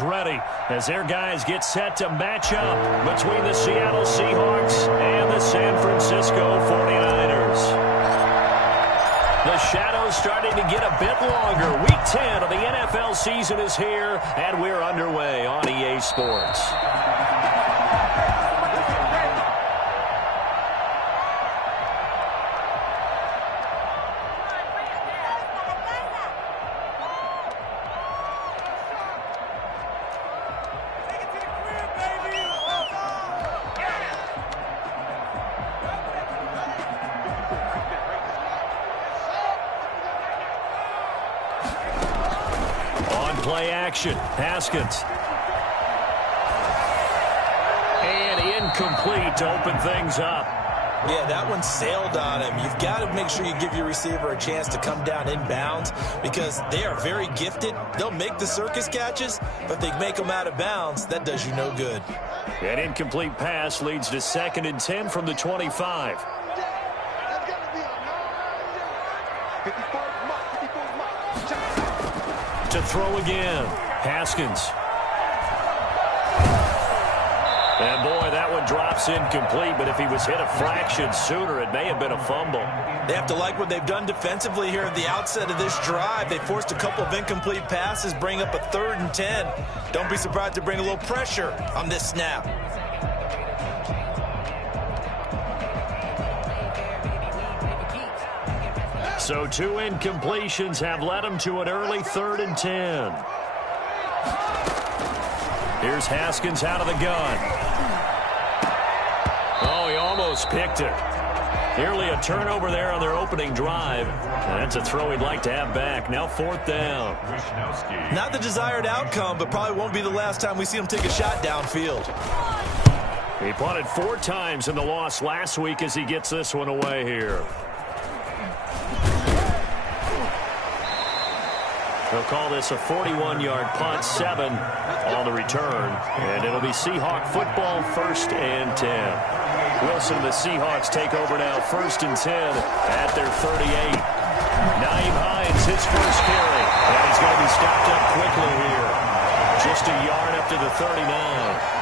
Ready as their guys get set to match up between the Seattle Seahawks and the San Francisco 49ers. The shadows starting to get a bit longer. Week 10 of the NFL season is here, and we're underway on EA Sports. Play action. Haskins. And incomplete to open things up. Yeah, that one sailed on him. You've got to make sure you give your receiver a chance to come down inbounds because they are very gifted. They'll make the circus catches, but if they make them out of bounds, that does you no good. An incomplete pass leads to 2nd and 10 from the 25. To throw again. Haskins. And boy, that one drops incomplete, but if he was hit a fraction sooner, it may have been a fumble. They have to like what they've done defensively here at the outset of this drive. They forced a couple of incomplete passes, bring up a 3rd and 10. Don't be surprised to bring a little pressure on this snap. So 2 incompletions have led him to an early 3rd and 10. Here's Haskins out of the gun. Oh, he almost picked it. Nearly a turnover there on their opening drive. And that's a throw he'd like to have back. Now 4th down. Not the desired outcome, but probably won't be the last time we see him take a shot downfield. He punted 4 times in the loss last week as he gets this one away here. They'll call this a 41-yard punt, 7 on the return. And it'll be Seahawk football, 1st and 10. Wilson and the Seahawks take over now, 1st and 10 at their 38. Nyheim Hines, his first carry. And he's going to be stopped up quickly here. Just a yard up to the 39.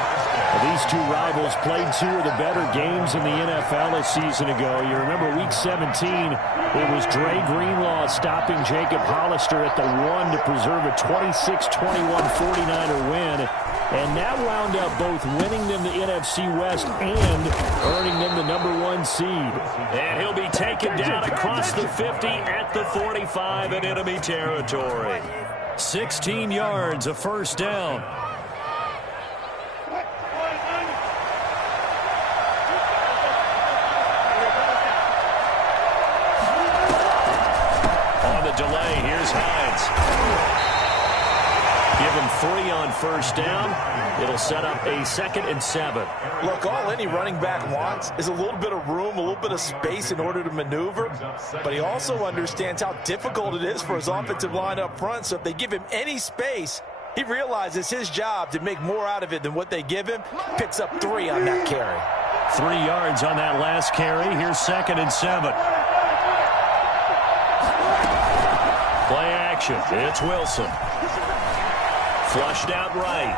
These two rivals played 2 of the better games in the NFL a season ago. You remember Week 17, it was Dre Greenlaw stopping Jacob Hollister at the 1 to preserve a 26-21 49er win. And that wound up both winning them the NFC West and earning them the #1 seed. And he'll be taken down across the 50 at the 45 in enemy territory. 16 yards, a 1st down. Delay. Here's Hines. Give him 3 on 1st down. It'll set up a 2nd and 7. Look, all any running back wants is a little bit of room, a little bit of space in order to maneuver. But he also understands how difficult it is for his offensive line up front. So if they give him any space, he realizes his job to make more out of it than what they give him. Picks up 3 on that carry. 3 yards on that last carry. Here's 2nd and 7. Play action. It's Wilson. Flushed out right.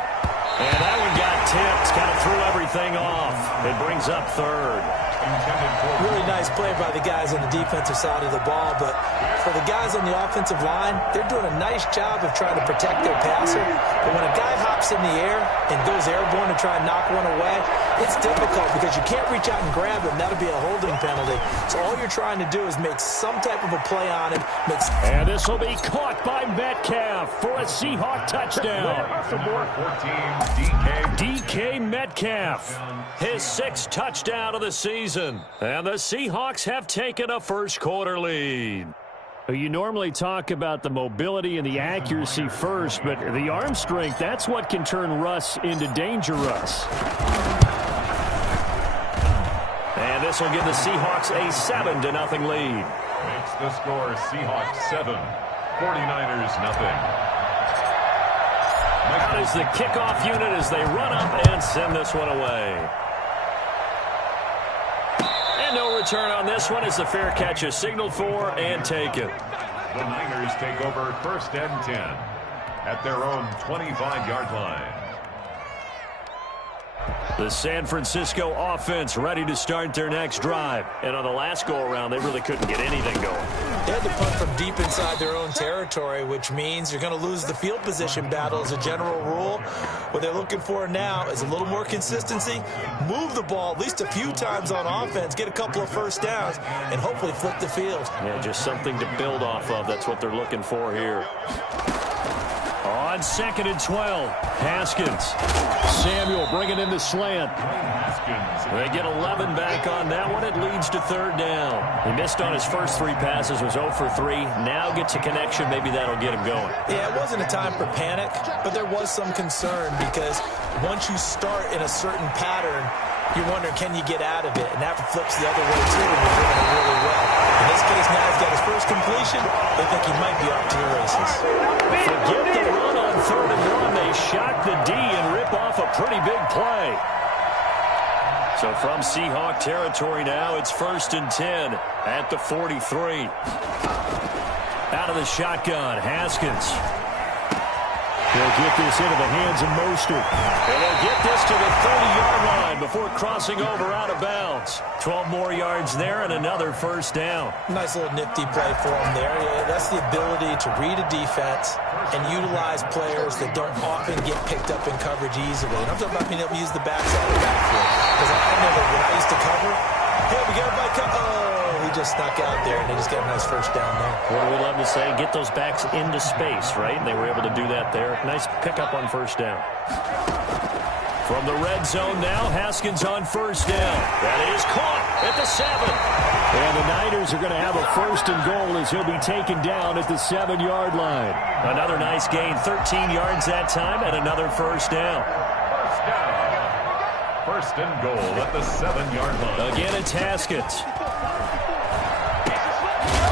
And that one got tipped. Kind of threw everything off. It brings up 3rd. Really nice play by the guys on the defensive side of the ball, but for the guys on the offensive line, they're doing a nice job of trying to protect their passer. But when a guy hops in the air and goes airborne to try and knock one away, it's difficult because you can't reach out and grab him. That'll be a holding penalty. So all you're trying to do is make some type of a play on him. And this will be caught by Metcalf for a Seahawk touchdown. DK Metcalf, his 6th touchdown of the season. And the Seahawks have taken a 1st quarter lead. You normally talk about the mobility and the accuracy first, but the arm strength, that's what can turn Russ into Danger Russ. And this will give the Seahawks a 7-0 lead. Makes the score Seahawks 7, 49ers nothing. Out is the kickoff unit as they run up and send this one away. And no return on this one as the fair catch is signaled for and taken. The Niners take over 1st and 10. at their own 25-yard line. The San Francisco offense ready to start their next drive. And on the last go-around, they really couldn't get anything going. They had to punt from deep inside their own territory, which means you're going to lose the field position battle as a general rule. What they're looking for now is a little more consistency, move the ball at least a few times on offense, get a couple of first downs, and hopefully flip the field. Yeah, just something to build off of. That's what they're looking for here. On 2nd and 12, Haskins. Samuel bringing in the slant. They get 11 back on that one. It leads to 3rd down. He missed on his first 3 passes, was 0 for 3. Now gets a connection. Maybe that'll get him going. Yeah, it wasn't a time for panic, but there was some concern because once you start in a certain pattern, you're wondering, can you get out of it? And that flips the other way, too, and you're doing it really well. In this case, now he's got his first completion. They think he might be off to the races. Forget the run on 3rd and 1. They shock the D and rip off a pretty big play. So from Seahawk territory now, it's 1st and 10 at the 43. Out of the shotgun, Haskins. They'll get this into the hands of Mostert. And they'll get this to the 30-yard line before crossing over out of bounds. 12 more yards there and another 1st down. Nice little nifty play for him there. Yeah, that's the ability to read a defense and utilize players that don't often get picked up in coverage easily. And I'm talking about being able to use the backside of the backfield. Because I know that when I used to cover, hey, we got a bike. Oh, he just snuck out there, and they just got a nice 1st down there. What do we love to say? Get those backs into space, right? And they were able to do that there. Nice pickup on 1st down. From the red zone now, Haskins on 1st down. That is caught at the 7. And the Niners are going to have a 1st and goal as he'll be taken down at the 7-yard line. Another nice gain, 13 yards that time, and another 1st down. 1st and goal at the 7-yard line. Again, it's Haskins.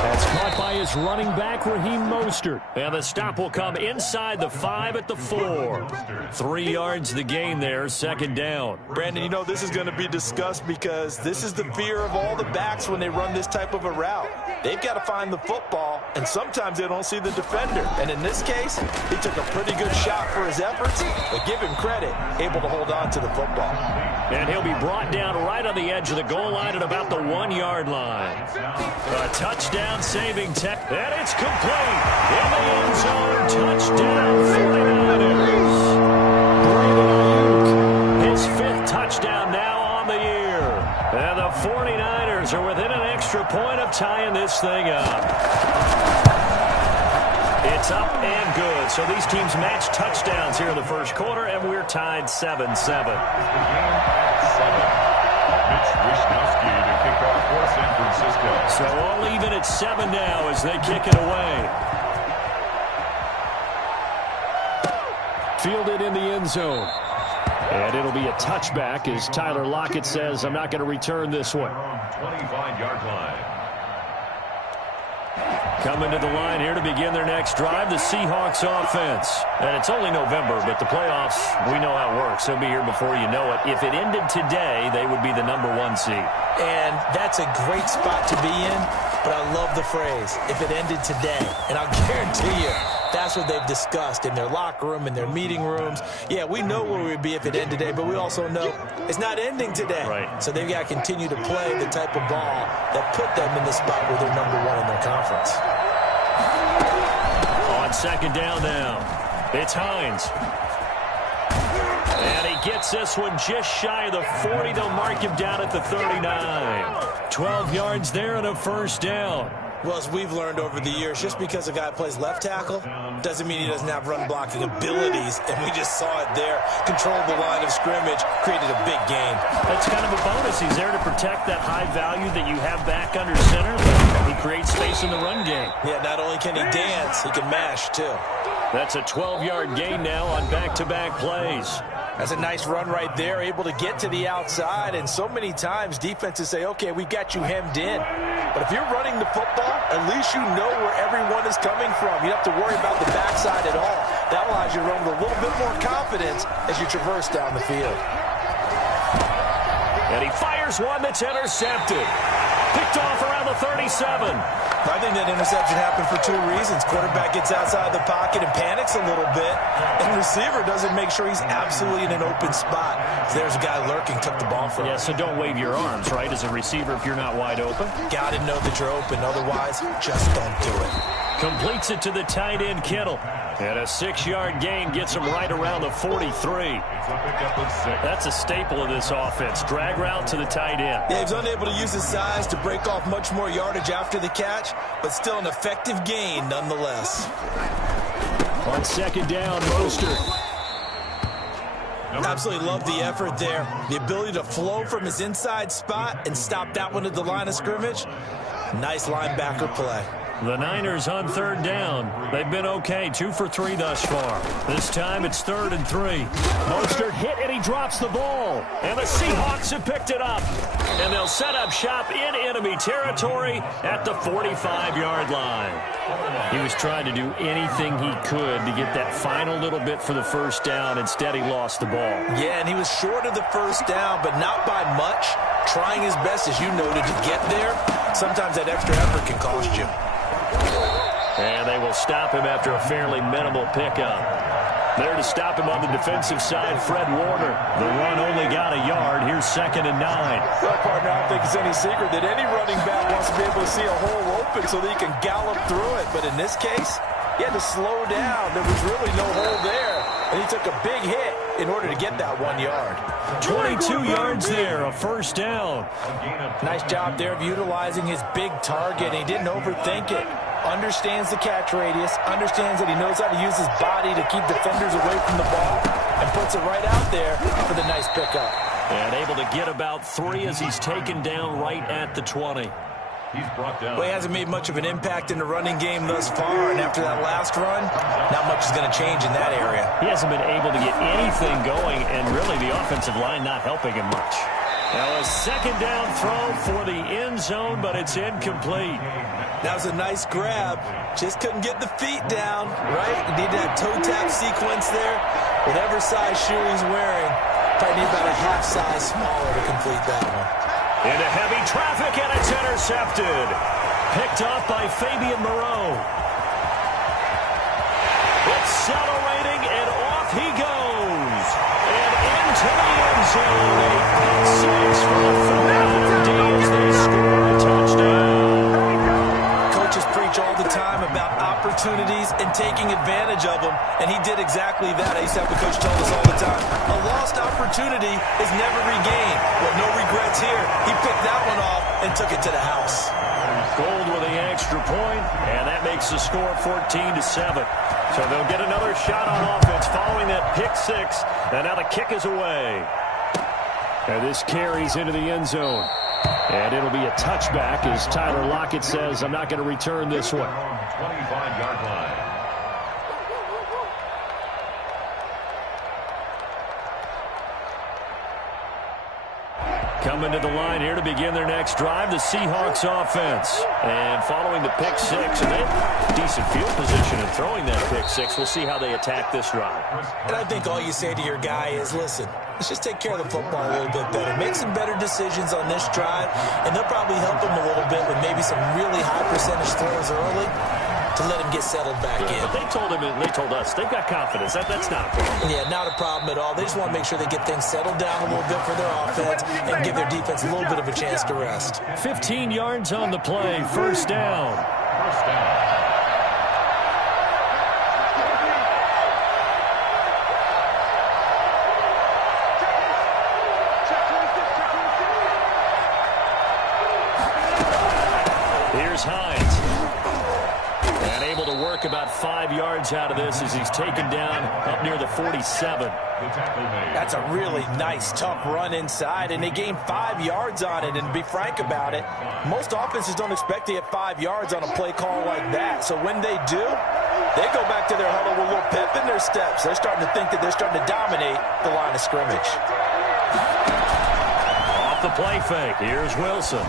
That's caught by his running back, Raheem Mostert. And the stop will come inside the 5 at the 4. 3 yards the gain there, 2nd down. Brandon, you know this is going to be discussed because this is the fear of all the backs when they run this type of a route. They've got to find the football, and sometimes they don't see the defender. And in this case, he took a pretty good shot for his efforts, but give him credit, able to hold on to the football. And he'll be brought down right on the edge of the goal line at about the 1-yard line. A touchdown-saving tech, and it's complete. In the end zone, touchdown, 49ers. His 5th touchdown now on the year. And the 49ers are within an extra point of tying this thing up. It's up and good. So these teams match touchdowns here in the 1st quarter, and we're tied 7-7. So all even at 7 now as they kick it away. Fielded in the end zone. And it'll be a touchback as Tyler Lockett says, I'm not going to return this one. 25-yard line. Coming to the line here to begin their next drive, the Seahawks offense. And it's only November, but the playoffs, we know how it works. They'll be here before you know it. If it ended today, they would be the #1 seed. And that's a great spot to be in, but I love the phrase, if it ended today. And I'll guarantee you, that's what they've discussed in their locker room, in their meeting rooms. Yeah, we know where we'd be if it ended today, but we also know it's not ending today. Right. So they've got to continue to play the type of ball that put them in the spot where they're #1 in their conference. On 2nd down now, it's Hines. And he gets this one just shy of the 40. They'll mark him down at the 39. 12 yards there and a 1st down. Well, as we've learned over the years, just because a guy plays left tackle doesn't mean he doesn't have run-blocking abilities, and we just saw it there. Controlled the line of scrimmage, created a big gain. That's kind of a bonus. He's there to protect that high value that you have back under center. He creates space in the run game. Yeah, not only can he dance, he can mash, too. That's a 12-yard gain now on back-to-back plays. That's a nice run right there, able to get to the outside, and so many times defenses say, okay, we've got you hemmed in. But if you're running the football, at least you know where everyone is coming from. You don't have to worry about the backside at all. That allows you to run with a little bit more confidence as you traverse down the field. And he fires one that's intercepted. Picked off around the 37. I think that interception happened for two reasons. Quarterback gets outside the pocket and panics a little bit, and receiver doesn't make sure he's absolutely in an open spot. So there's a guy lurking, took the ball from him. Yeah, so don't wave your arms, right, as a receiver if you're not wide open. Got to know that you're open. Otherwise, just don't do it. Completes it to the tight end, Kittle. And a 6-yard gain gets him right around the 43. That's a staple of this offense. Drag route to the tight end. Yeah, he's unable to use his size to break off much more yardage after the catch, but still an effective gain nonetheless. On second down, Mostert. Absolutely love the effort there. The ability to flow from his inside spot and stop that one at the line of scrimmage. Nice linebacker play. The Niners on third down. They've been okay, 2 for 3 thus far. This time it's 3rd and 3. Mostert hit and he drops the ball. And the Seahawks have picked it up. And they'll set up shop in enemy territory at the 45-yard line. He was trying to do anything he could to get that final little bit for the first down. Instead, he lost the ball. Yeah, and he was short of the first down, but not by much. Trying his best, as you noted, to get there. Sometimes that extra effort can cost you. And they will stop him after a fairly minimal pickup. There to stop him on the defensive side, Fred Warner. The run only got a yard. Here's 2nd and 9. Well, partner, I don't think it's any secret that any running back wants to be able to see a hole open so that he can gallop through it. But in this case, he had to slow down. There was really no hole there. And he took a big hit in order to get that 1 yard. 22 yards there, a first down. Nice job there of utilizing his big target. He didn't overthink it. Understands the catch radius, understands that he knows how to use his body to keep defenders away from the ball, and puts it right out there for the nice pickup. And able to get about 3 as he's taken down right at the 20. He's brought down. Well, he hasn't made much of an impact in the running game thus far, and after that last run, not much is going to change in that area. He hasn't been able to get anything going, and really the offensive line not helping him much. Now a second down throw for the end zone, but it's incomplete. That was a nice grab. Just couldn't get the feet down, right? You need that toe tap sequence there. Whatever size shoe he's wearing, probably need about a half size smaller to complete that one. Into heavy traffic, and it's intercepted. Picked off by Fabian Moreau. Accelerating, and off he goes. And into the end zone. A pick six for the Philadelphia Eagles. They score a touchdown. Coaches preach all the time about opportunities and taking advantage of them, and he did exactly that. I used to have a coach tell us all the time, a lost opportunity is never regained. Well, no regrets here. He picked that one off and took it to the house. Gold with the extra point, and that makes the score 14-7. So they'll get another shot on offense following that pick six, and now the kick is away. And this carries into the end zone. And it'll be a touchback as Tyler Lockett says, I'm not going to return this one. 25-yard line. Coming to the line here to begin their next drive, the Seahawks offense. And following the pick six, and they have decent field position in throwing that pick six. We'll see how they attack this drive. And I think all you say to your guy is, listen, let's just take care of the football a little bit better. Make some better decisions on this drive, and they'll probably help him a little bit with maybe some really high percentage throws early to let him get settled back in. But they told him, and they told us, they've got confidence. That's not a problem. Yeah, not a problem at all. They just want to make sure they get things settled down a little bit for their offense and give their defense a little bit of a chance to rest. 15 yards on the play, first down. First down. Here's Hines. And able to work about 5 yards out of this as he's taken down up near the 47. That's a really nice, tough run inside, and they gained 5 yards on it. And to be frank about it, most offenses don't expect to get 5 yards on a play call like that. So when they do, they go back to their huddle with a little pep in their steps. They're starting to think that they're starting to dominate the line of scrimmage. Off the play fake, here's Wilson.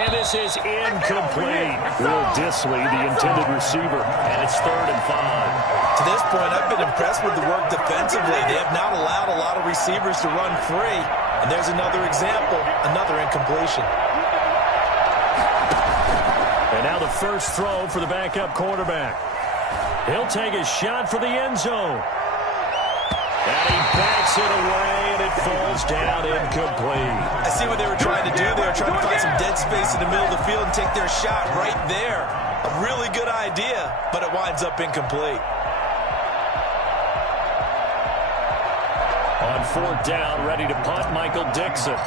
And this is incomplete. Will Dissly, the intended receiver. And it's 3rd and 5. To this point, I've been impressed with the work defensively. They have not allowed a lot of receivers to run free. And there's another example, another incompletion. And now the first throw for the backup quarterback. He'll take a shot for the end zone. And he backs it away, and it falls down incomplete. I see what they were trying to do. They were trying to find some dead space in the middle of the field and take their shot right there. A really good idea, but it winds up incomplete. On fourth down, ready to punt, Michael Dixon.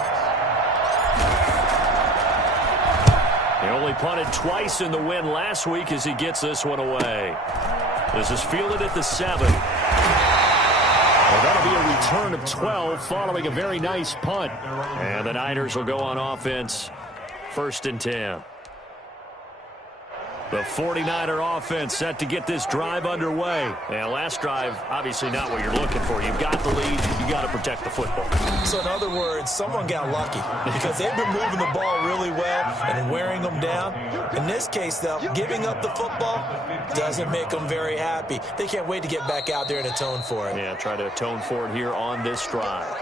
He only punted twice in the win last week as he gets this one away. This is fielded at the 7. Well, that'll be a return of 12 following a very nice punt. And the Niners will go on offense, 1st and 10. The 49er offense set to get this drive underway. And last drive, obviously not what you're looking for. You've got the lead. You've got to protect the football. So in other words, someone got lucky because they've been moving the ball really well and wearing them down. In this case, though, giving up the football doesn't make them very happy. They can't wait to get back out there and atone for it. Yeah, try to atone for it here on this drive.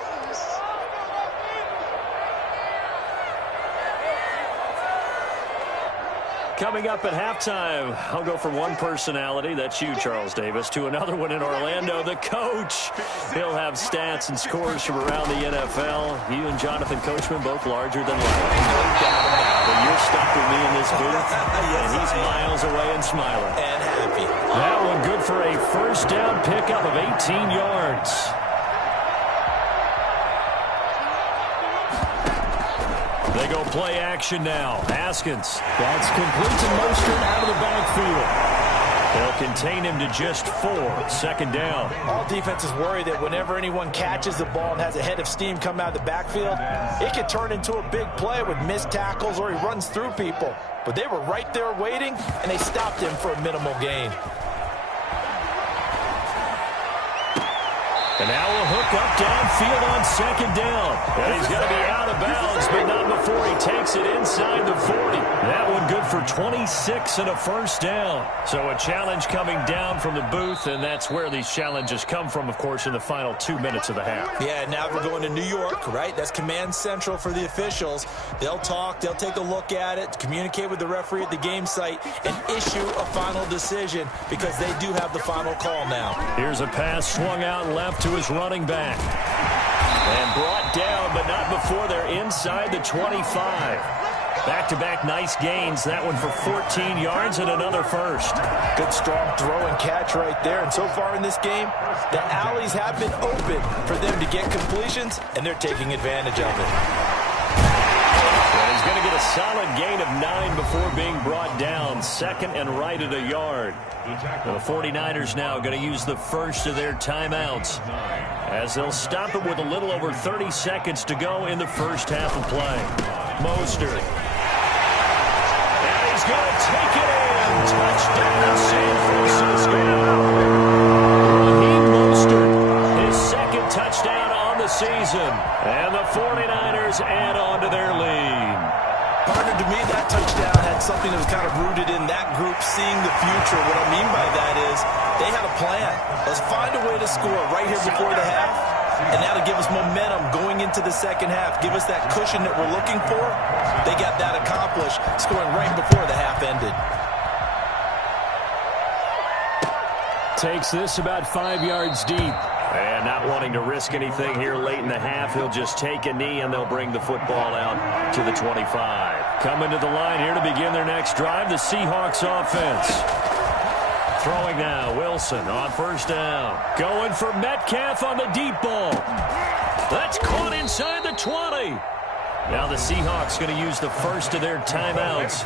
Coming up at halftime, I'll go from one personality, that's you, Charles Davis, to another one in Orlando, the coach. He'll have stats and scores from around the NFL. You and Jonathan Coachman both larger than life. But you're stuck with me in this booth, and he's miles away and smiling. And happy. That one good for a first down pickup of 18 yards. They go play action now. Haskins. That's complete to Mostert out of the backfield. They'll contain him to just 4. 2nd down. All defenses worry that whenever anyone catches the ball and has a head of steam come out of the backfield, it could turn into a big play with missed tackles or he runs through people. But they were right there waiting, and they stopped him for a minimal gain. And now a hook up downfield on 2nd down. And he's going to be out of bounds, but not before he takes it inside the 40. That one good for 26 and a first down. So a challenge coming down from the booth, and that's where these challenges come from, of course, in the final 2 minutes of the half. Yeah, now we're going to New York, right? That's command central for the officials. They'll talk, they'll take a look at it, communicate with the referee at the game site, and issue a final decision because they do have the final call now. Here's a pass swung out left to his running back. And brought down, but not before they're inside the 25. Back-to-back nice gains. That one for 14 yards and another first. Good strong throw and catch right there. And so far in this game, the alleys have been open for them to get completions, and they're taking advantage of it. And he's going to get a solid gain of 9 before being brought down. 2nd and right at a yard. The 49ers now going to use the first of their timeouts as they'll stop it with a little over 30 seconds to go in the first half of play. Mostert. And he's going to take it in. Touchdown, San Francisco. Raheem Mostert, his 2nd touchdown on the season. And the 49ers add on to their lead. Partner, to me, that touchdown had something that was kind of rooted in that group seeing the future. What I mean by that is they had a plan. Let's find a way to score right here before the half, and that'll give us momentum going into the second half. Give us that cushion that we're looking for. They got that accomplished, scoring right before the half ended. Takes this about 5 yards deep. And not wanting to risk anything here late in the half, he'll just take a knee and they'll bring the football out to the 25. Coming to the line here to begin their next drive, the Seahawks offense. Throwing now, Wilson on first down. Going for Metcalf on the deep ball. That's caught inside the 20. Now the Seahawks going to use the first of their timeouts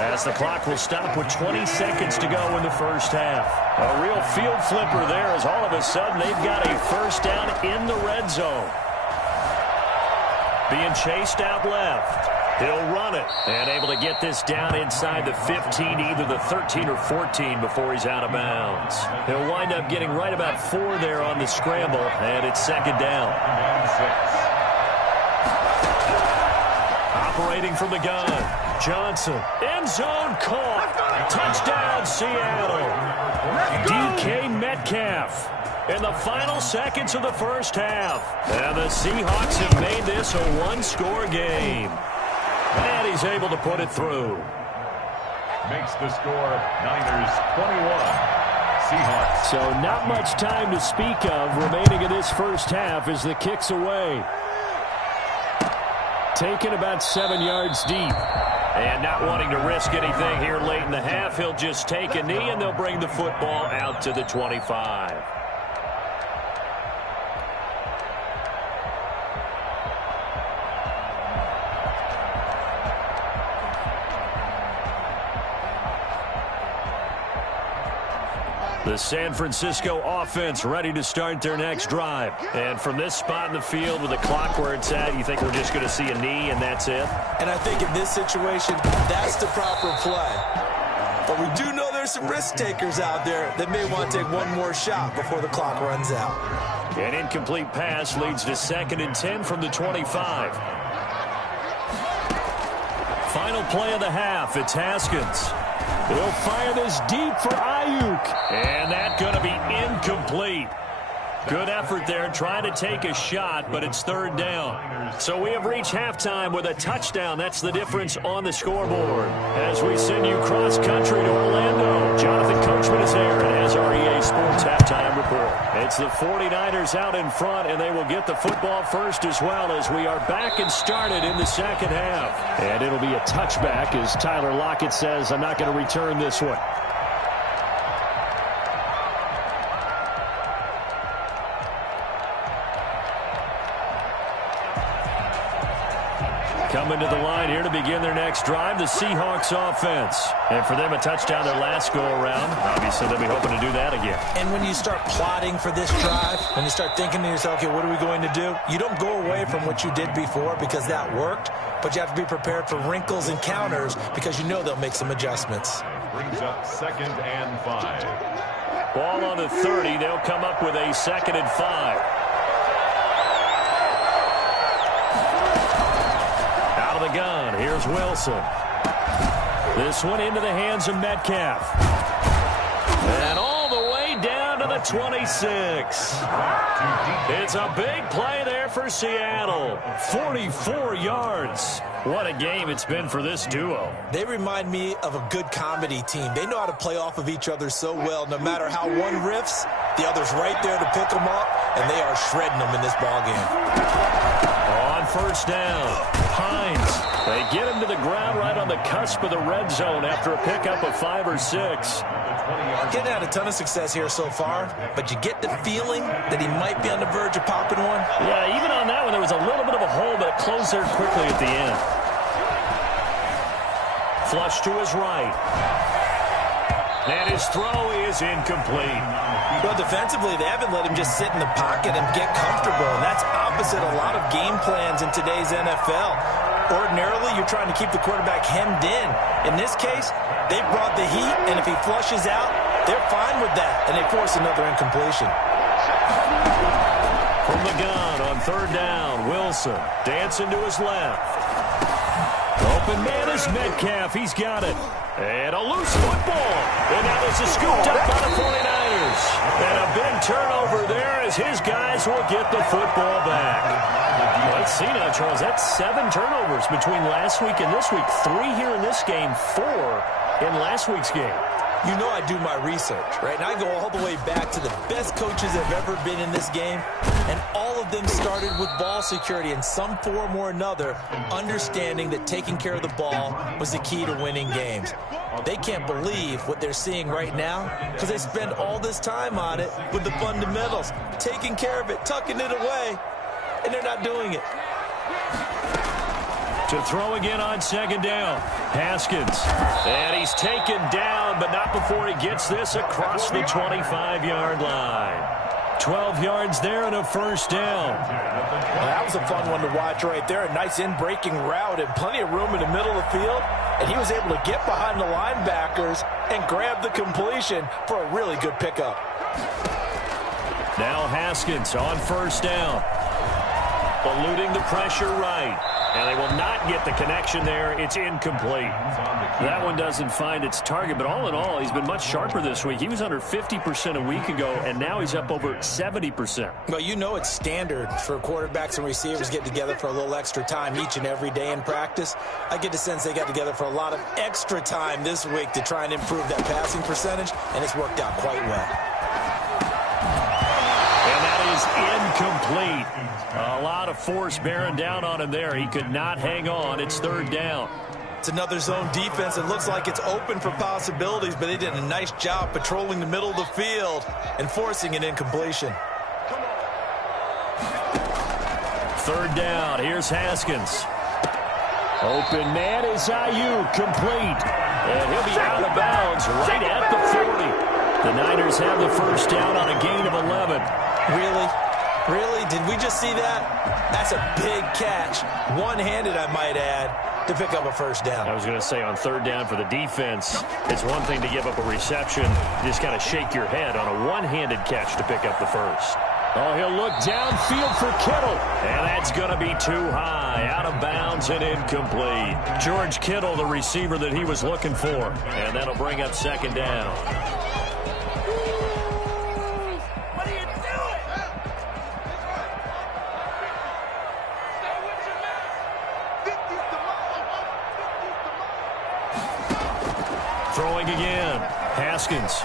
as the clock will stop with 20 seconds to go in the first half. A real field flipper there as all of a sudden they've got a first down in the red zone. Being chased out left. He'll run it and able to get this down inside the 15, either the 13 or 14 before he's out of bounds. He'll wind up getting right about 4 there on the scramble, and it's 2nd down. Operating from the gun, Johnson, end zone caught, touchdown Seattle. DK Metcalf in the final seconds of the first half. And the Seahawks have made this a one-score game. And he's able to put it through. makes the score Niners 21, Seahawks. So not much time to speak of remaining in this first half as the kick's away. Taken about 7 yards deep. And not wanting to risk anything here late in the half, he'll just take a knee and they'll bring the football out to the 25. The San Francisco offense ready to start their next drive. And from this spot in the field with the clock where it's at, you think we're just going to see a knee and that's it? And I think in this situation, that's the proper play. But we do know there's some risk takers out there that may want to take one more shot before the clock runs out. An incomplete pass leads to 2nd and 10 from the 25. Final play of the half. It's Haskins. He'll fire this deep for Ayuk. And that's going to be incomplete. Good effort there trying to take a shot, but it's 3rd down. So we have reached halftime with a touchdown. That's the difference on the scoreboard. As we send you cross-country to Orlando, Jonathan Coachman is there and has our EA Sports halftime report. It's the 49ers out in front, and they will get the football first as well as we are back and started in the second half. And it'll be a touchback as Tyler Lockett says, I'm not going to return this one. Coming to the line here to begin their next drive, the Seahawks offense. And for them, a touchdown their last go-around. Obviously, they'll be hoping to do that again. And when you start plotting for this drive, when you start thinking to yourself, okay, what are we going to do? You don't go away from what you did before because that worked, but you have to be prepared for wrinkles and counters because you know they'll make some adjustments. Brings up 2nd and 5. Ball on the 30. They'll come up with a 2nd and 5. The gun. Here's Wilson. This one into the hands of Metcalf. And all the way down to the 26. It's a big play there for Seattle. 44 yards. What a game it's been for this duo. They remind me of a good comedy team. They know how to play off of each other so well. No matter how one riffs, the other's right there to pick them up, and they are shredding them in this ballgame. On 1st down, Hines. They get him to the ground right on the cusp of the red zone after a pickup of 5 or 6. Getting had a ton of success here so far, but you get the feeling that he might be on the verge of popping one. Yeah, even on that one, there was a little bit of a hole, but it closed there quickly at the end. Flush to his right. And his throw is incomplete. Well, defensively, they haven't let him just sit in the pocket and get comfortable, and that's opposite a lot of game plans in today's NFL. Ordinarily, you're trying to keep the quarterback hemmed in. In this case, they brought the heat, and if he flushes out, they're fine with that, and they force another incompletion. From the gun on 3rd down, Wilson dancing to his left. Open man is Metcalf. He's got it. And a loose football. And now this is scooped up by the 49ers. And a big turnover there as his guys will get the football back. Let's see now, Charles. That's 7 turnovers between last week and this week. 3 here in this game, 4 in last week's game. You know I do my research, right? And I go all the way back to the best coaches that have ever been in this game. And all of them started with ball security in some form or another, understanding that taking care of the ball was the key to winning games. They can't believe what they're seeing right now because they spend all this time on it with the fundamentals, taking care of it, tucking it away, and they're not doing it. To throw again on 2nd down. Haskins. And he's taken down, but not before he gets this across the 25-yard line. 12 yards there and a 1st down. Well, that was a fun one to watch right there. A nice in-breaking route and plenty of room in the middle of the field. And he was able to get behind the linebackers and grab the completion for a really good pickup. Now Haskins on 1st down. eluding the pressure right. And they will not get the connection there. It's incomplete. That one doesn't find its target, but all in all, he's been much sharper this week. He was under 50% a week ago, and now he's up over 70%. Well, you know it's standard for quarterbacks and receivers get together for a little extra time each and every day in practice. I get the sense they got together for a lot of extra time this week to try and improve that passing percentage, and it's worked out quite well. Incomplete. A lot of force bearing down on him there. He could not hang on. It's third down. It's another zone defense. It looks like it's open for possibilities, but they did a nice job patrolling the middle of the field and forcing an incompletion. Third down. Here's Haskins. Open man is Ayuk, complete. And he'll be out of bounds right at the 40. The Niners have the first down on a gain of 11. Really? Really? Did we just see that? That's a big catch. One-handed, I might add, to pick up a first down. I was going to say on third down for the defense, it's one thing to give up a reception. You just got to shake your head on a one-handed catch to pick up the first. Oh, he'll look downfield for Kittle. And that's going to be too high. Out of bounds and incomplete. George Kittle, the receiver that he was looking for. And that'll bring up second down. Throwing again. Haskins.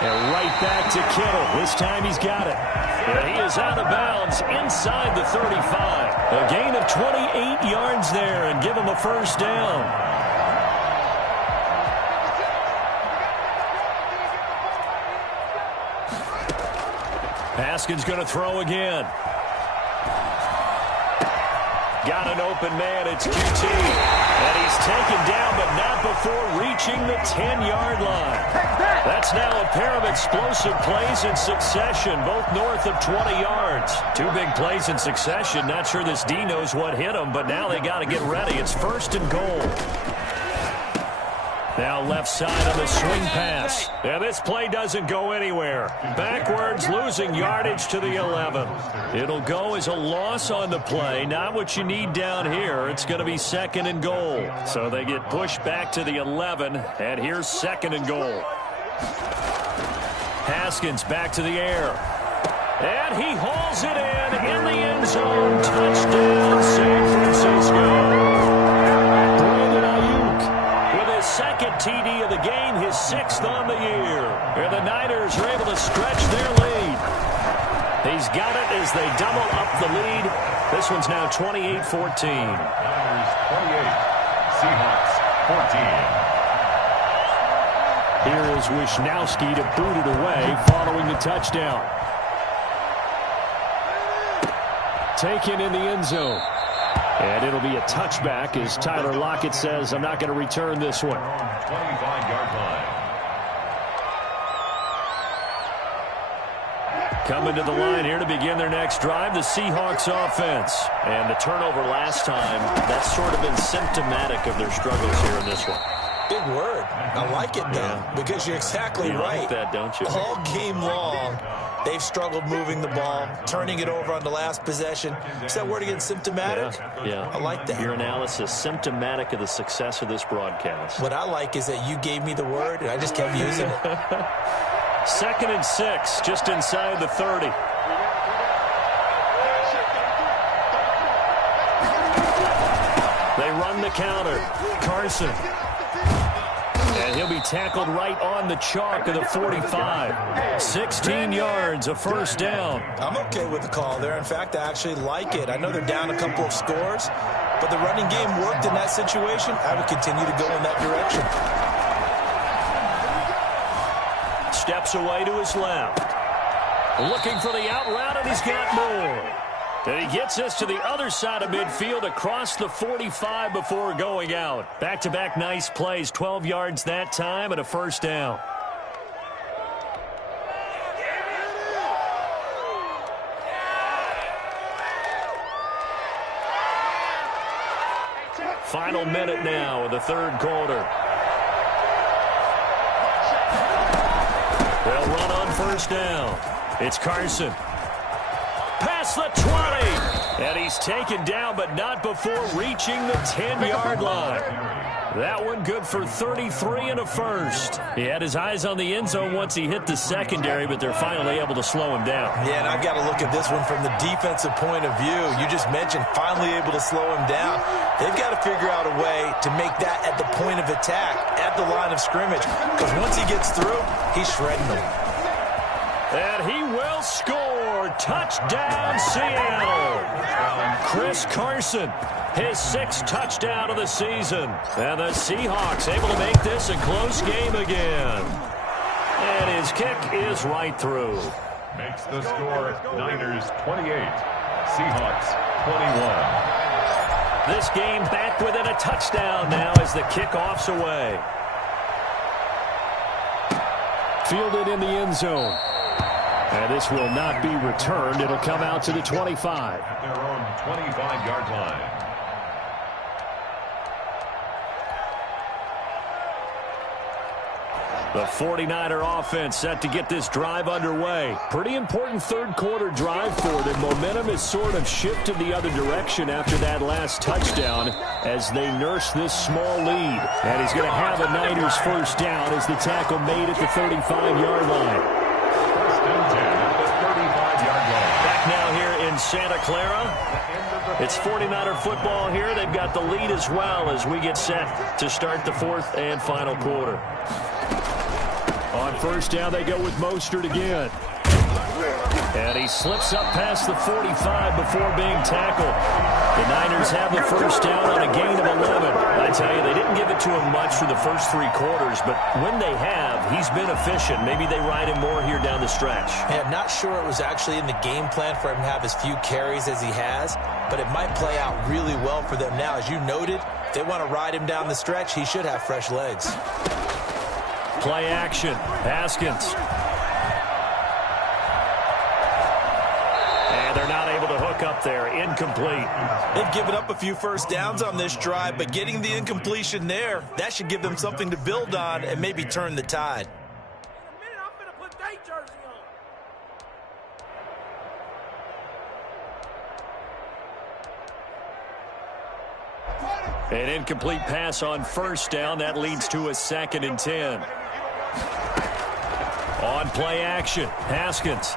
And right back to Kittle. This time he's got it. And he is out of bounds inside the 35. A gain of 28 yards there and give him a first down. Haskins going to throw again. Got an open man. It's QT. And he's taken down, but not before reaching the 10-yard line. That's now a pair of explosive plays in succession, both north of 20 yards. Two big plays in succession. Not sure this D knows what hit him, but now they got to get ready. It's first and goal. Now left side on the swing pass. And this play doesn't go anywhere. Backwards, losing yardage to the 11. It'll go as a loss on the play. Not what you need down here. It's going to be second and goal. So they get pushed back to the 11. And here's second and goal. Haskins back to the air. And he hauls it in the end zone. Touchdown, San Francisco. Second TD of the game, his sixth on the year. And the Niners are able to stretch their lead. He's got it as they double up the lead. This one's now 28-14. Niners 28, Seahawks 14. Here is Wishnowski to boot it away following the touchdown. Taken in the end zone. And it'll be a touchback as Tyler Lockett says, I'm not going to return this one. 25-yard line. Coming to the line here to begin their next drive, the Seahawks offense. And the turnover last time, that's sort of been symptomatic of their struggles here in this one. Big word. I like it, though, because you're exactly right. You like that, don't you? All game long, they've struggled moving the ball, turning it over on the last possession. Is that word again, symptomatic? Yeah. I like that. Your analysis, symptomatic of the success of this broadcast. What I like is that you gave me the word, and I just kept using it. Second and 6, just inside the 30. They run the counter. Carson. And he'll be tackled right on the chalk of the 45. 16 yards, a first down. I'm okay with the call there. In fact, I actually like it. I know they're down a couple of scores, but the running game worked in that situation. I would continue to go in that direction. Steps away to his left. Looking for the out route, and he's got more. And he gets us to the other side of midfield across the 45 before going out. Back-to-back nice plays, 12 yards that time and a first down. Final minute now of the third quarter. They'll run on first down. It's Carson. Past the 20. And he's taken down, but not before reaching the 10-yard line. That one good for 33 and a first. He had his eyes on the end zone once he hit the secondary, but they're finally able to slow him down. Yeah, and I've got to look at this one from the defensive point of view. You just mentioned finally able to slow him down. They've got to figure out a way to make that at the point of attack, at the line of scrimmage, because once he gets through, he's shredding them. And he will score. Touchdown, Seattle. Chris Carson, his 6th touchdown of the season. And the Seahawks able to make this a close game again. And his kick is right through. Makes the score Niners 28, Seahawks 21. This game back within a touchdown now as the kickoff's away. Fielded in the end zone. And this will not be returned. It'll come out to the 25. At their own 25-yard line. The 49er offense set to get this drive underway. Pretty important third-quarter drive for them. Momentum has sort of shifted the other direction after that last touchdown as they nurse this small lead. And he's going to have a Niners first down as the tackle made at the 35-yard line. Back now here in Santa Clara. It's 49er football here. They've got the lead as well as we get set to start the 4th and final quarter. On first down, they go with Mostert again. And he slips up past the 45 before being tackled. The Niners have the first down on a gain of 11. I tell you, they didn't give it to him much for the first 3 quarters, but when they have, he's been efficient. Maybe they ride him more here down the stretch. Yeah, I'm not sure it was actually in the game plan for him to have as few carries as he has, but it might play out really well for them now. As you noted, if they want to ride him down the stretch, he should have fresh legs. Play action. Haskins. And they're not able to hook up there. Incomplete. They've given up a few first downs on this drive, but getting the incompletion there, that should give them something to build on and maybe turn the tide. An incomplete pass on first down. That leads to a 2nd and 10. On play action, Haskins.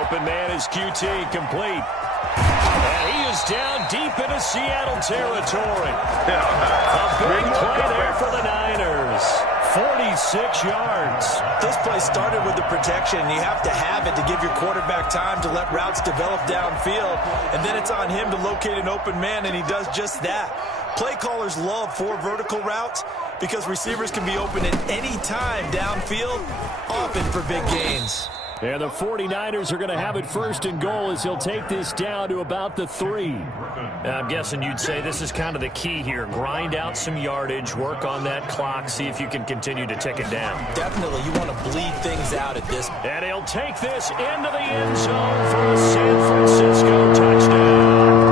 Open man is QT, complete. And he is down deep into Seattle territory. A big play there for the Niners. 46 yards. This play started with the protection. You have to have it to give your quarterback time to let routes develop downfield. And then it's on him to locate an open man, and he does just that. Play callers love 4 vertical routes because receivers can be open at any time downfield, often for big gains. And the 49ers are going to have it first and goal as he'll take this down to about the 3. I'm guessing you'd say this is kind of the key here. Grind out some yardage, work on that clock, see if you can continue to tick it down. Definitely, you want to bleed things out at this. And he'll take this into the end zone for a San Francisco touchdown.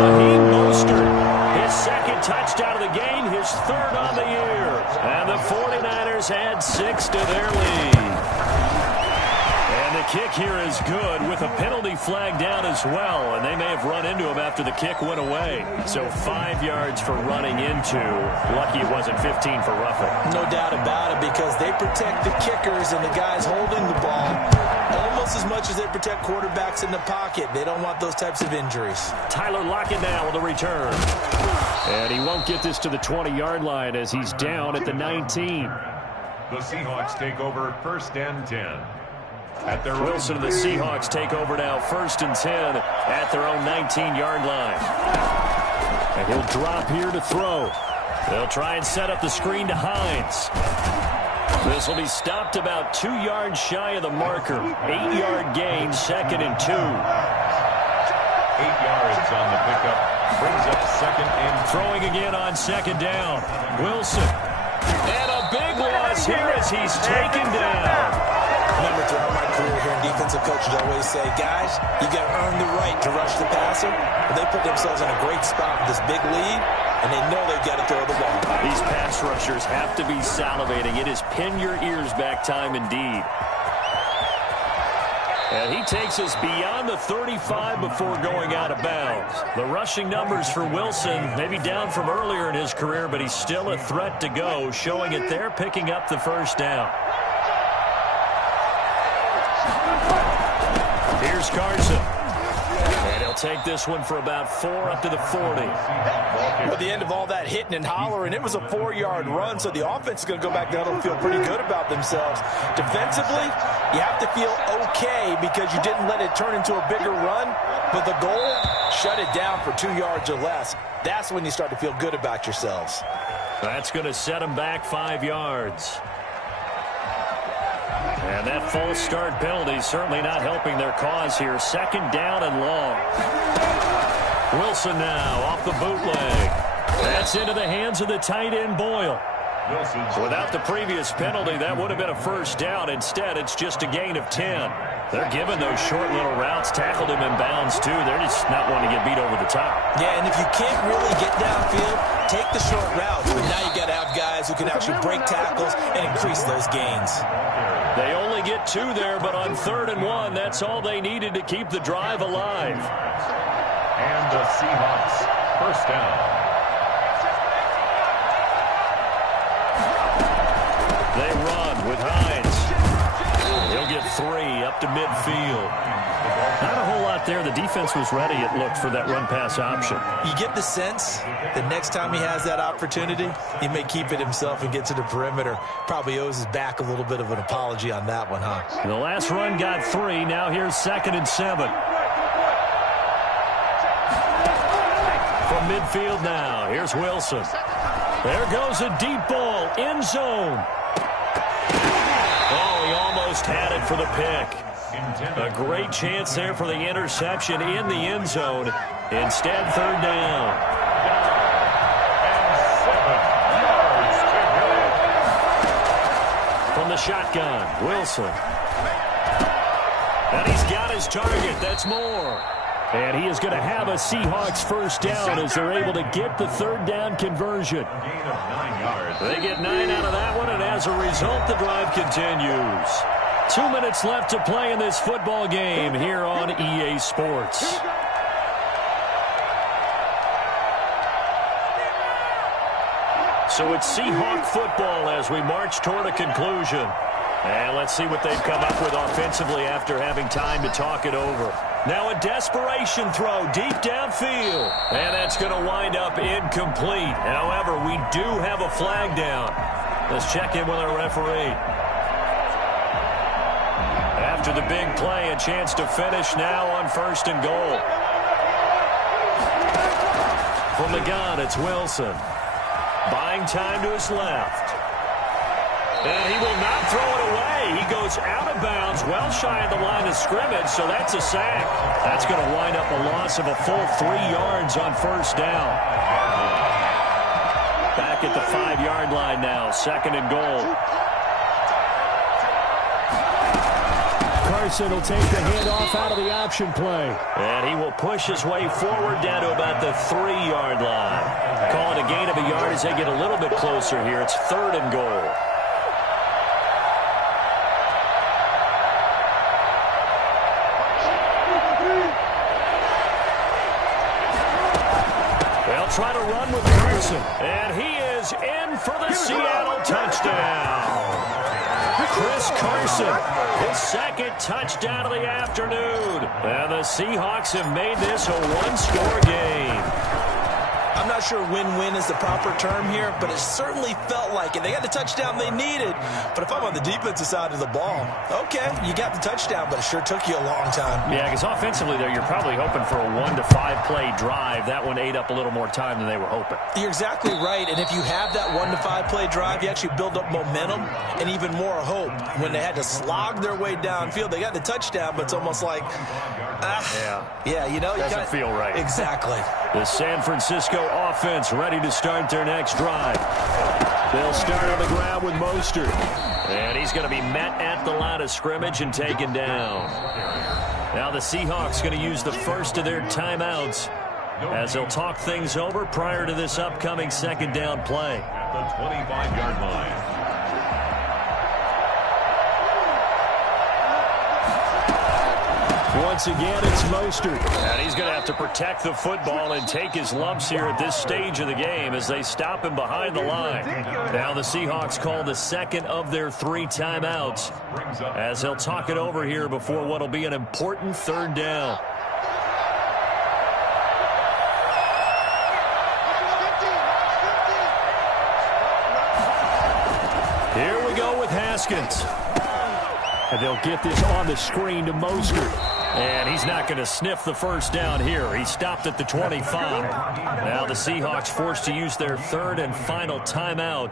Raheem Mostert, his 2nd touchdown of the game, his 3rd on the year. And the 49ers add 6 to their lead. And the kick here is good with a penalty flag down as well. And they may have run into him after the kick went away. So 5 yards for running into. Lucky it wasn't 15 for roughing. No doubt about it, because they protect the kickers and the guys holding the ball almost as much as they protect quarterbacks in the pocket. They don't want those types of injuries. Tyler Lockett now with a return. And he won't get this to the 20-yard line as he's down at the 19. The Seahawks take over 1st and 10. At their Wilson and the Seahawks take over now 1st and 10 at their own 19-yard line. And he'll drop here to throw. They'll try and set up the screen to Hines. This will be stopped about 2 yards shy of the marker. 8-yard gain, 2nd and 2. 8 yards on the pickup. Brings up 2nd and throwing again on 2nd down. Wilson. And a big loss here as he's taken down. Remember, throughout my career here in defensive coaches always say, guys, you got to earn the right to rush the passer. But they put themselves in a great spot with this big lead. and they know they've got to throw the ball. These pass rushers have to be salivating. It is pin your ears back time indeed. And he takes us beyond the 35 before going out of bounds. The rushing numbers for Wilson, maybe down from earlier in his career, but he's still a threat to go, showing it there, picking up the first down. Here's Carson. And he'll take this one for about 4 up to the 40. At the end of all that hitting and hollering, it was a 4-yard run, so the offense is going to go back down and feel pretty good about themselves. Defensively, you have to feel okay because you didn't let it turn into a bigger run, but the goal, shut it down for 2 yards or less. That's when you start to feel good about yourselves. That's going to set them back 5 yards. And that false start penalty is certainly not helping their cause here. 2nd down and long. Wilson now off the bootleg. That's into the hands of the tight end, Boyle. Without the previous penalty, that would have been a first down. Instead, it's just a gain of 10. They're giving those short little routes. Tackled him in bounds, too. They're just not wanting to get beat over the top. Yeah, and if you can't really get downfield, take the short routes. But now you got to have guys who can actually break tackles and increase those gains. They only get 2 there, but on 3rd and 1, that's all they needed to keep the drive alive. And the Seahawks first down. They run with Hines. He'll get 3 up to midfield. Not a whole lot there. The defense was ready, it looked, for that run-pass option. You get the sense that next time he has that opportunity, he may keep it himself and get to the perimeter. Probably owes his back a little bit of an apology on that one, huh? The last run got 3. Now here's 2nd and 7. From midfield now, here's Wilson. There goes a deep ball, end zone. Oh, he almost had it for the pick. A great chance there for the interception in the end zone. Instead, 3rd down. And 7 yards to go. From the shotgun, Wilson. And he's got his target. That's more. And he is going to have a Seahawks first down as they're able to get the 3rd down conversion. Gain of 9 yards. They get 9 out of that one, and as a result, the drive continues. 2 minutes left to play in this football game here on EA Sports. So it's Seahawk football as we march toward a conclusion. And let's see what they've come up with offensively after having time to talk it over. Now a desperation throw deep downfield. And that's going to wind up incomplete. However, we do have a flag down. Let's check in with our referee. After the big play, a chance to finish now on 1st and goal. From the gun, it's Wilson. Buying time to his left. And he will not throw it away. He goes out of bounds, well shy of the line of scrimmage, so that's a sack. That's going to wind up a loss of a full 3 yards on 1st down. Back at the 5-yard line now, 2nd and goal. Carson will take the handoff out of the option play. And he will push his way forward down to about the 3-yard line. Call it a gain of a yard as they get a little bit closer here. It's 3rd and goal. They'll try to run with Carson. And he is in for the Seattle touchdown. Chris Carson, his 2nd touchdown of the afternoon. And the Seahawks have made this a 1-score game. I'm not sure win-win is the proper term here, but it certainly felt like it. They got the touchdown they needed, but if I'm on the defensive side of the ball, okay, you got the touchdown, but it sure took you a long time. Yeah, because offensively there, you're probably hoping for a 1 to 5 play drive. That one ate up a little more time than they were hoping. You're exactly right, and if you have that 1 to 5 play drive, you actually build up momentum and even more hope. When they had to slog their way downfield, they got the touchdown, but it's almost like, yeah, you know, doesn't feel right. Exactly. The San Francisco offense ready to start their next drive. They'll start on the ground with Mostert. And he's going to be met at the line of scrimmage and taken down. Now the Seahawks going to use the first of their timeouts as they'll talk things over prior to this upcoming second down play. At the 25-yard line. Once again, it's Mostert. And he's going to have to protect the football and take his lumps here at this stage of the game as they stop him behind the line. Now the Seahawks call the second of their 3 timeouts as they'll talk it over here before what will be an important third down. Here we go with Haskins. And they'll get this on the screen to Mostert. And he's not going to sniff the first down here. He stopped at the 25. Now the Seahawks forced to use their third and final timeout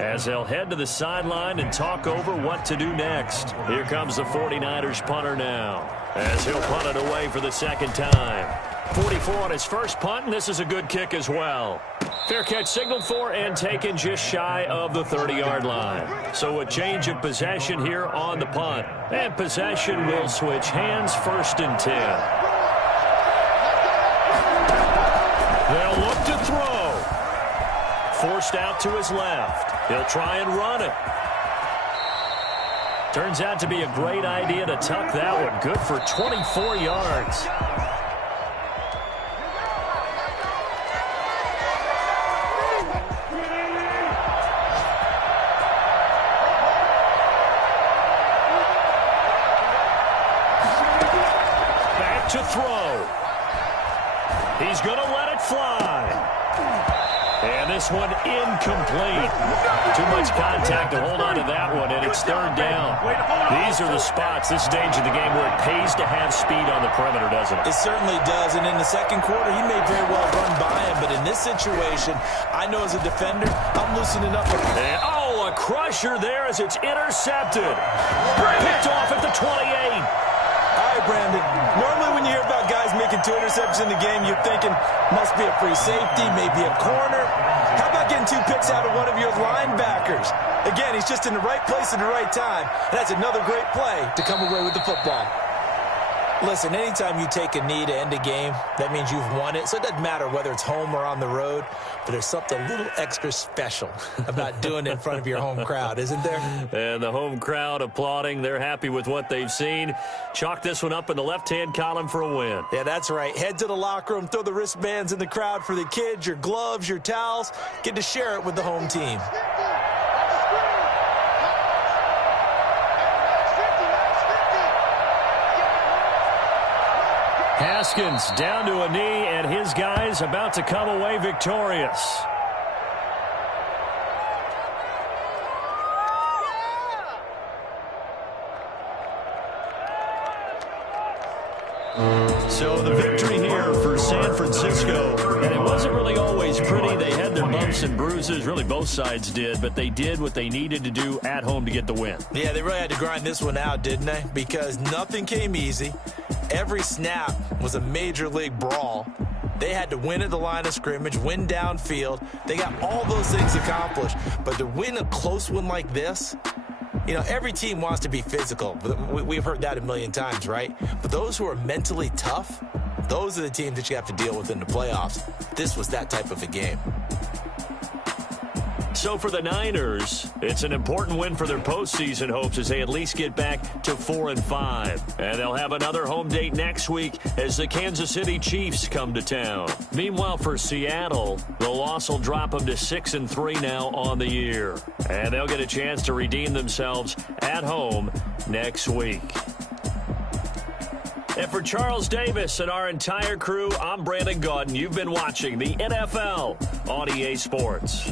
as they'll head to the sideline and talk over what to do next. Here comes the 49ers punter now as he'll punt it away for the second time. 44 on his first punt, and this is a good kick as well. Fair catch signaled for and taken just shy of the 30-yard line. So a change of possession here on the punt. And possession will switch hands, 1st and 10. They'll look to throw. Forced out to his left. He'll try and run it. Turns out to be a great idea to tuck that one. Good for 24 yards. To throw. He's going to let it fly. And this one incomplete. Too much contact to hold on to that one, and it's third down. These are the spots, this stage of the game, where it pays to have speed on the perimeter, doesn't it? It certainly does, and in the second quarter, he may very well run by him, but in this situation, I know as a defender, I'm loosening up. And, a crusher there as it's intercepted. Picked off at the 28. All right, Brandon. Normally when you hear about guys making 2 interceptions in the game, you're thinking must be a free safety, maybe a corner. How about getting 2 picks out of one of your linebackers? Again, he's just in the right place at the right time. And that's another great play to come away with the football. Listen, anytime you take a knee to end a game, that means you've won it. So it doesn't matter whether it's home or on the road, but there's something a little extra special about doing it in front of your home crowd, isn't there? And the home crowd applauding. They're happy with what they've seen. Chalk this one up in the left-hand column for a win. Yeah, that's right. Head to the locker room, throw the wristbands in the crowd for the kids, your gloves, your towels. Get to share it with the home team. Haskins down to a knee, and his guys about to come away victorious. So the victory here for San Francisco, and it wasn't really always pretty. They had their bumps and bruises, really both sides did, but they did what they needed to do at home to get the win. Yeah, they really had to grind this one out, didn't they? Because nothing came easy. Every snap was a major league brawl. They had to win at the line of scrimmage, win downfield. They got all those things accomplished. But to win a close one like this, you know, every team wants to be physical. We've heard that a million times, right? But those who are mentally tough, those are the teams that you have to deal with in the playoffs. This was that type of a game. So for the Niners, it's an important win for their postseason hopes as they at least get back to 4-5. And they'll have another home date next week as the Kansas City Chiefs come to town. Meanwhile, for Seattle, the loss will drop them to 6-3 now on the year. And they'll get a chance to redeem themselves at home next week. And for Charles Davis and our entire crew, I'm Brandon Gaudin. You've been watching the NFL on EA Sports.